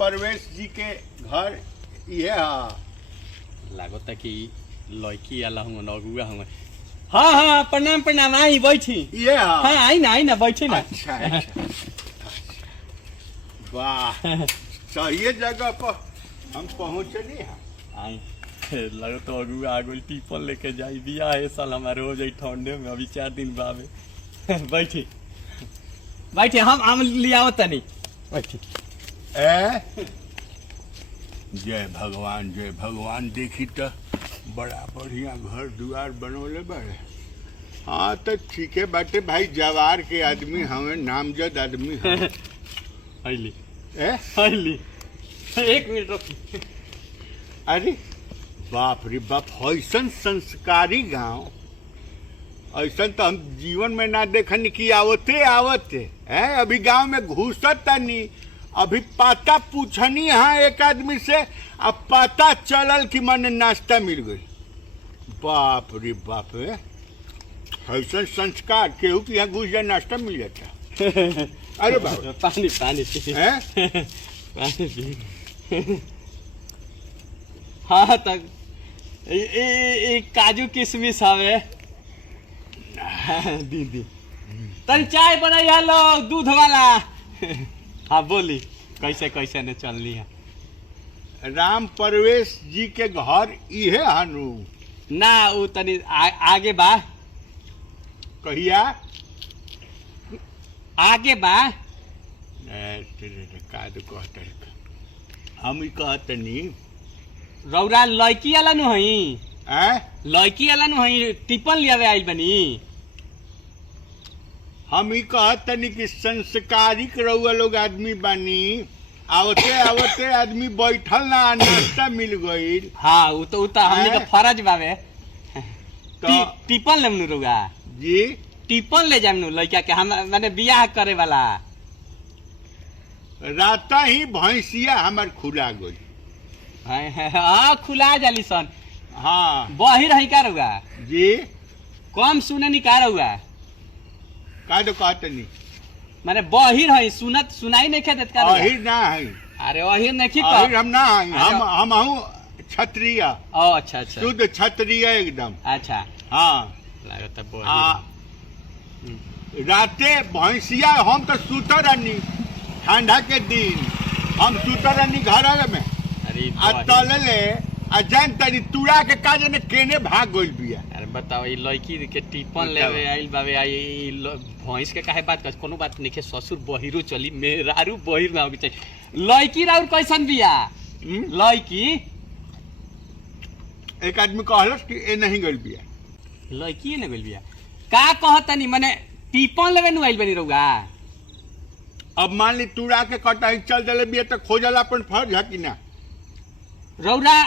परवेश जी के घर ये लागता कि लड़की आला हूँ नगुआ हूँ। हाँ हाँ प्रणाम प्रणाम आई बैठी ये हाँ आई ना बैठी ना। अच्छा अच्छा वाह सही जगह पर हम पहुँचनी है। आई लगे तो अगुआ आगुल टिफन लेके जाई बिया है साल हमारे हो जाई ठंडे में अभी 4 दिन बाद बैठी बैठी हम लिया तनी बैठी। जय भगवान देखी तो बड़ा बढ़िया घर दुआर बनौले बड़े। हाँ तो ठीक है बाटे भाई जवार के आदमी हमें नामजद आदमी आइली आइली 1 मिनट रुकी। अरे बाप रे बाप ऐसन संस्कारी गांव ऐसा तो हम जीवन में ना देखन कि आवते है। अभी गांव में घुसत नहीं अभी पता पूछनी है एक आदमी से अब पता चलल कि मन नाश्ता मिल गई। बाप रे बाप ऐसा संस्कार केहू कि यहाँ घुस जाए नाश्ता मिल जाता। अरे बाप पानी पानी पानी पी। हाँ तक काजू किशमिश हवे दीदी तनी चाय बनाई लोग दूध वाला। हाँ बोली कैसे कैसे ने चलनी है। राम परवेश जी के घर इहे हनु ना वो तनी आगे बा कहिया आगे बा कादू कहते हम कहतनी रौरा लड़की वाला नु हई लड़की वाला नु हई टिपन लियावे आइल बनी। हम ही कहतनी कि संस्कारिक रउआ लोग आदमी बानी आवते आवते आदमी बैठल ना नाश्ता मिल गई। हाँ वो तो हमने का फर्ज बावे तो टिपन लेमनु रउआ जी टिपन ले जामनु लड़का के हम माने बियाह करे वाला। राता ही भैंसिया हमार खुला गई। हाँ खुला जाली सन। हाँ बही रही का रउआ जी कम सुने नहीं का रउआ का तो कहतनी माने बहिर है सुनत सुनाई नहीं खे देत का अहिर ना है। अरे अहिर नहीं अहिर हम ना है हम हूँ क्षत्रिय। ओ अच्छा अच्छा शुद्ध क्षत्रिय एकदम। अच्छा हाँ लागत राते भैंसिया हम तो सुतर रहनी ठंडा के दिन हम सुतर रहनी घर में तलले जान तनी तुड़ा के काजे ने केने भाग गइल बिया। अरे बताओ ये लड़की के टिपन लेवे आइल बावे आई भैंस के काहे बात कर कोनो बात नहीं के ससुर बहिरू चली मेरारू बहिर ना होके चाहिए। लड़की राउर कैसन बिया लड़की एक आदमी कहलस कि ए नहीं गइल बिया लड़की ने गइल बिया का कहतनी माने टिपन लेवे नु आइल बनी रउआ। अब मान ली तुड़ा के कटाई चल देले बिया त खोजला अपन फर्ज है कि ना। रौरा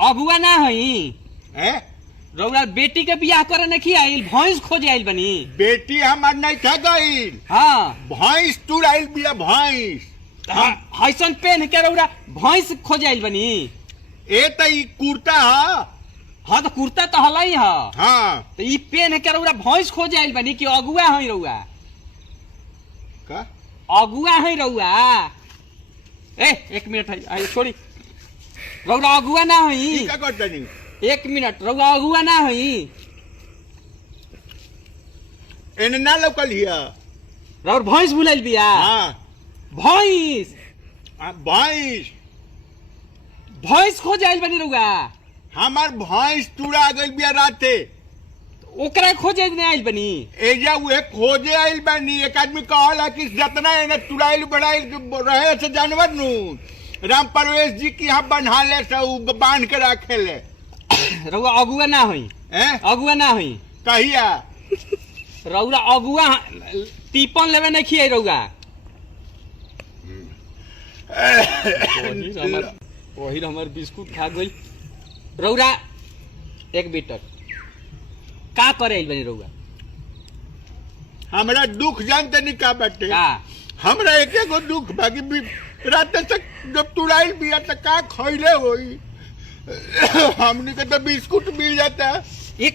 अगुआ ना हई रौरा बेटी के बियाह करे नहीं आइल भैंस खोजे आइल बनी। बेटी हमार नहीं था गइल। हाँ भैंस तुड़ाइल बिया भैंस हैसन पेन के रौरा भैंस खोजे आइल बनी। ए त ई कुर्ता है। हाँ तो कुर्ता तो हलाई है। हाँ तो ई पेन के रौरा भैंस खोजे आइल बनी कि अगुआ हई रौआ का अगुआ हई रौआ। 1 मिनट है छोड़ी रौरा अगुआ ना हई का करतनी 1 मिनट रौआ अगुआ ना हई एने ना लौकल हिया रौर भैंस भुलाइल बिया। हाँ भैंस भैंस भैंस खोजे आइल बनी रौआ। हमार भैंस तुड़ा गइल बिया राते ओकरा खोजे नहीं आइल बनी। एजा उहे खोजे आइल बानी। एक आदमी कहला कि जितना एने तुड़ाइल बढ़ाइल रहे से जानवर नु राम परवेश जी की यहाँ बन्हाले से बांध के रखे ले। रउआ अगुआ ना हुई अगुआ ना हुई कहिया रउआ अगुआ टिपन लेवे नहीं खिए रउआ। वही हमार बिस्कुट खा गई रउरा। 1 मिनट का करे आइल बनी रउआ। हमरा दुख जानते नहीं का बाटे का हमरा एक एगो दुख बाकी रात से जब तुड़ाइल बिया तो का खइले होई हमने के तो बिस्कुट मिल जाता। एक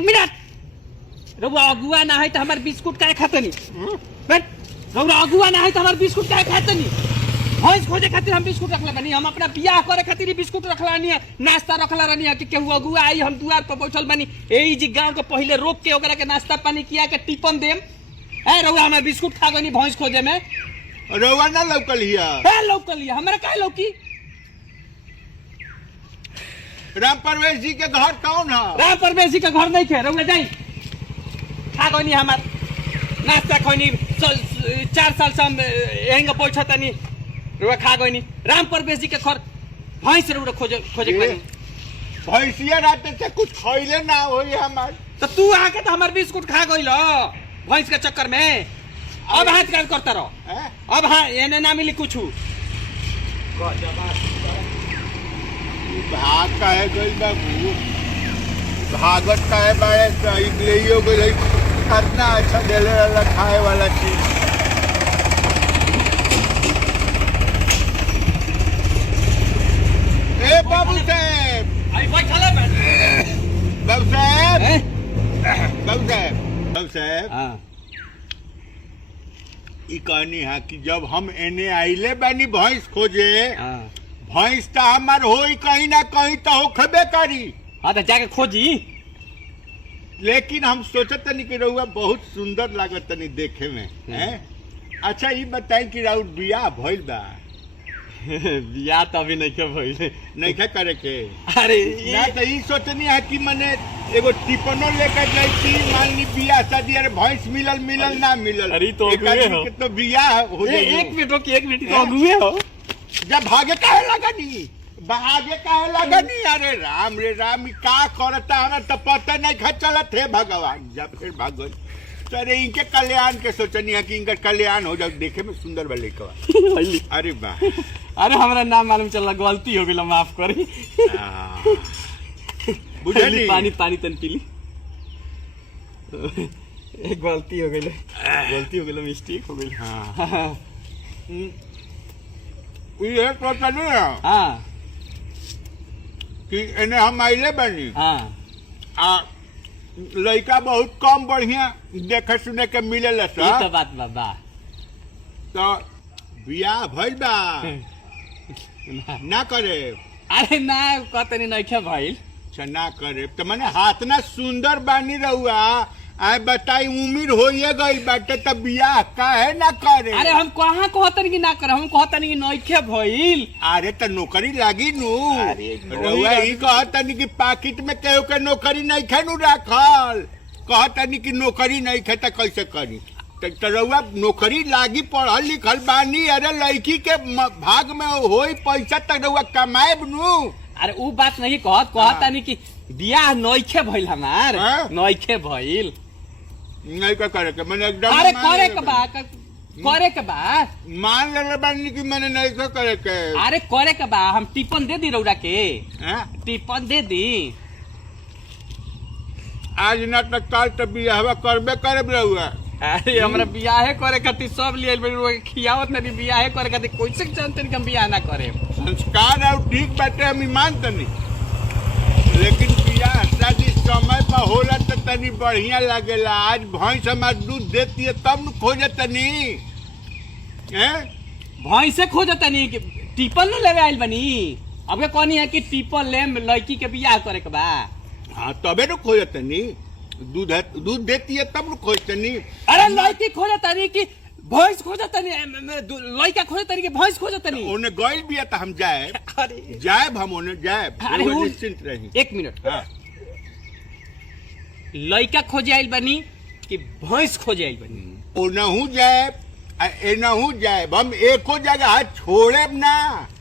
मिनट रउआ अगुआ ना है तो हमार बिस्कुट काहे खाते नहीं रौरा अगुआ ना है तो हमार बिस्कुट काहे खाते नहीं? भैंस खोजे खातिर हम बिस्कुट रखले बानी, हम अपना बियाह करे खातिर बिस्कुट रखला नहीं है, नाश्ता रखला रहनी है कि केहू अगुआ आई हम दुआर पर बैठल बानी एही जी गांव के पहले रोक के ओकरा के नाश्ता पानी किया के टिपन देम। ए रौआ हमार बिस्कुट खा गनी भैंस खोजे में। रउआ ना लौकल हिया? ए लौकल लिया हमरा काहे लौकी? राम परवेश जी के घर कौन है? राम परवेश जी का घर नहीं खे, रौआ जाई खा गनी हमार नाश्ता खनी 4 साल से हम यहीं बैठा तनी रुआ खा गई। राम परवेश जी के घर भैंस रुआ खोजे खोजे भैंसिया रात से कुछ खैले ना होई हमार। तो तू आके तो हमार बिस्कुट खा गई लो भैंस के चक्कर में। अब हाथ काट करता रहो, अब हाँ एने ना मिली कुछ। भाग का है गई बाबू, भागत का है बारे ले गई इतना अच्छा देले वाला खाए वाला चीज। ए बाबू साहब, बाबू साहब, बाबू साहब, बाबू साहब, ई कहनी है कि जब हम एने आइले बानी भैंस खोजे, भैंस तो हमार होई कहीं ना कहीं तो होखबे करी। हाँ तो जाके खोजी। लेकिन हम सोचत तनी कि रउआ बहुत सुंदर लागत तनी देखे में हैं। अच्छा ये बताई कि राउर बियाह भइल बा? बियाह तो अभी नहीं के भइल, नहीं क्या करे के? अरे ना तो ई सोचनी है कि मने एगो टिपनो लेकर जाई थी, मान ली बियाह शादी अरे भैंस मिलल ना मिलल। अरे तो अगुए हो तो बियाह हो जाई। एक मिनट रुकी, एक मिनट तो अगुए हो। जब भागे काहे लगनी, भागे काहे लगनी? अरे राम रे राम, का करता हमें तो पता नहीं खा चलत है भगवान। जब फिर भाग अरे इनके कल्याण के सोचनी है कि इनका कल्याण हो जाए, देखे में सुंदर वाले का। अरे वाह, अरे हमारा नाम मालूम चला, गलती हो गई, माफ करी। बुझली पानी पानी तन पीली, एक गलती हो गई, मिस्टेक हो गई। हाँ ये सोचनी है हाँ कि इन्हें हम आइले बनी। हाँ लड़का बहुत कम बढ़िया देखे सुने के मिले तो बात बाबा। तो बियाह भइल बा ना करे? अरे ना कतनी नहीं भइल। अच्छा ना करे तो मैंने हाथ ना सुंदर बानी रहुआ, आए बताई उम्र होइए गई बाटे तब बियाह काहे ना करे? अरे हम कहाँ कहतनी कि ना करे, हम कहतनी कि नइखे भइल। अरे तो नौकरी लागी नू। रहुआ ई कहतनी कि पाकिट में केहू के नौकरी नहीं खे नू रखल, कहतनी कि नौकरी नहीं खे तो कैसे करी? तो रहुआ नौकरी लागी, पढ़ल लिखल बानी, अरे लड़की के भाग में होई पैसा तक रहुआ कमाएब नू। अरे वो बात नहीं कहतनी कि बियाह नइखे भइल हमार, नइखे भइल। नहीं का करे के मैंने एकदम अरे करे के बा मान ले बानी कि मैंने नहीं का करे के। अरे करे के बा, हम टिपन दे दी रौरा के, टिपन दे दी। आज ना तो कल तो बियाह करबे करे रहुआ। अरे हमरा बियाहे करे खातिर सब लिए खियावत नहीं, बियाहे करे खातिर कैसे जानते हम बियाह ना करे? संस्कार और ठीक बाटे हम मानतनी, लेकिन बियाह शादी समय पर होला तो तनी बढ़िया लगेला। आज भैंस हमार दूध देती है तब न खोजतनी, भैंसे खोजतनी टिपन न लेवे आइल बनी। अब कहनी है कि टिपन ले लड़की के बियाह करे के बा। हाँ तबे न खोजतनी, दूध देती है तब न खोजतनी। अरे लड़की खोजतनी कि भैंस खोजतनी, लड़का खोजतनी कि भैंस खोजतनी? ओने गइल बिया त हम जाए, हम ओने जाए। अरे निश्चिंत रही। एक मिनट, लड़का खोजे आइल बनी कि भैंस खोजे आइल बनी? ओनहु जाए एनहु जाए, हम एको जगह छोड़े ना।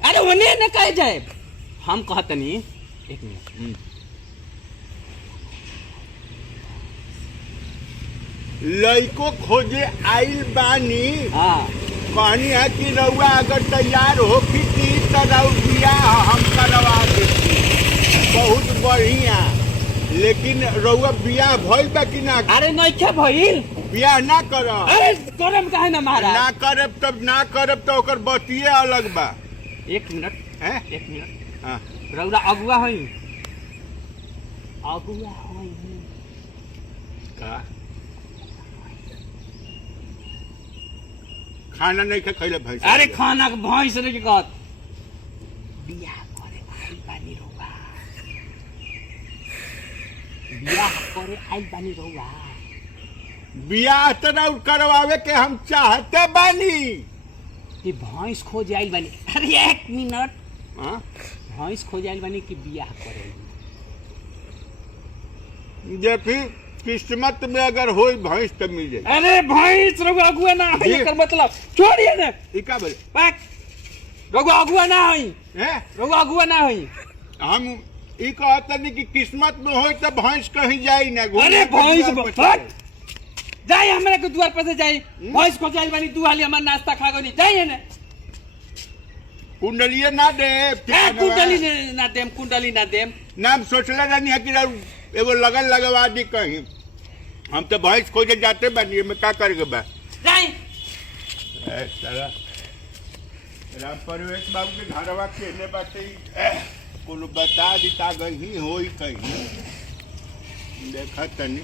अरे ओने न कहे जाए, हम कहतनी। एक मिनट, लड़को खोजे आइल बानी। हाँ कहनी है कि रउआ अगर तैयार हो की तो बियाह हम करवा देती, बहुत बढ़िया। लेकिन रउआ बियाह भइल बा कि ना? अरे नइखे भइल, बियाह ना कर। अरे करम काहे ना महाराज? ना करब तब ना करब तो ओकर बतिये अलग बा। एक मिनट हैं? एक मिनट, हाँ रउरा अगुआ हई, अगुआ हई का? खाना नहीं खा खैले भैंस अरे खाना के भैंस रे के कहत बियाह करे आइल बानी रहुआ बियाह करे आइल बानी रहुआ बियाह तना करवावे के हम चाहते बानी कि भैंस खोज आइल बानी अरे एक मिनट हाँ भैंस खोज आइल बानी कि बियाह करे जे फिर किस्मत में अगर हो भैंस तो मिल जाए अरे भैंस रहुआ अगुआ ना है एकर मतलब छोड़िए ना ई का बोले पाक रहुआ अगुआ ना है हैं रहुआ अगुआ ना है हम ई कहते नहीं कि किस्मत में हो तो भैंस कहीं जाई ना अरे भैंस जाए हमरा के द्वार पर से जाए भैंस को जाइल बानी तू हाली हमार नाश्ता खा गनी जाइए ना कुंडलिए ना दे कुंडली ना देम नाम सोचले रहनी है कि एगो लगन लगवा दी कहीं हम तो भैंस खोजे जाते बानी में का करके बा जाए साला राम परवेश बाबू के घरवा केने बाटे कोनो बता दी ता गई होई कहीं देखा तनी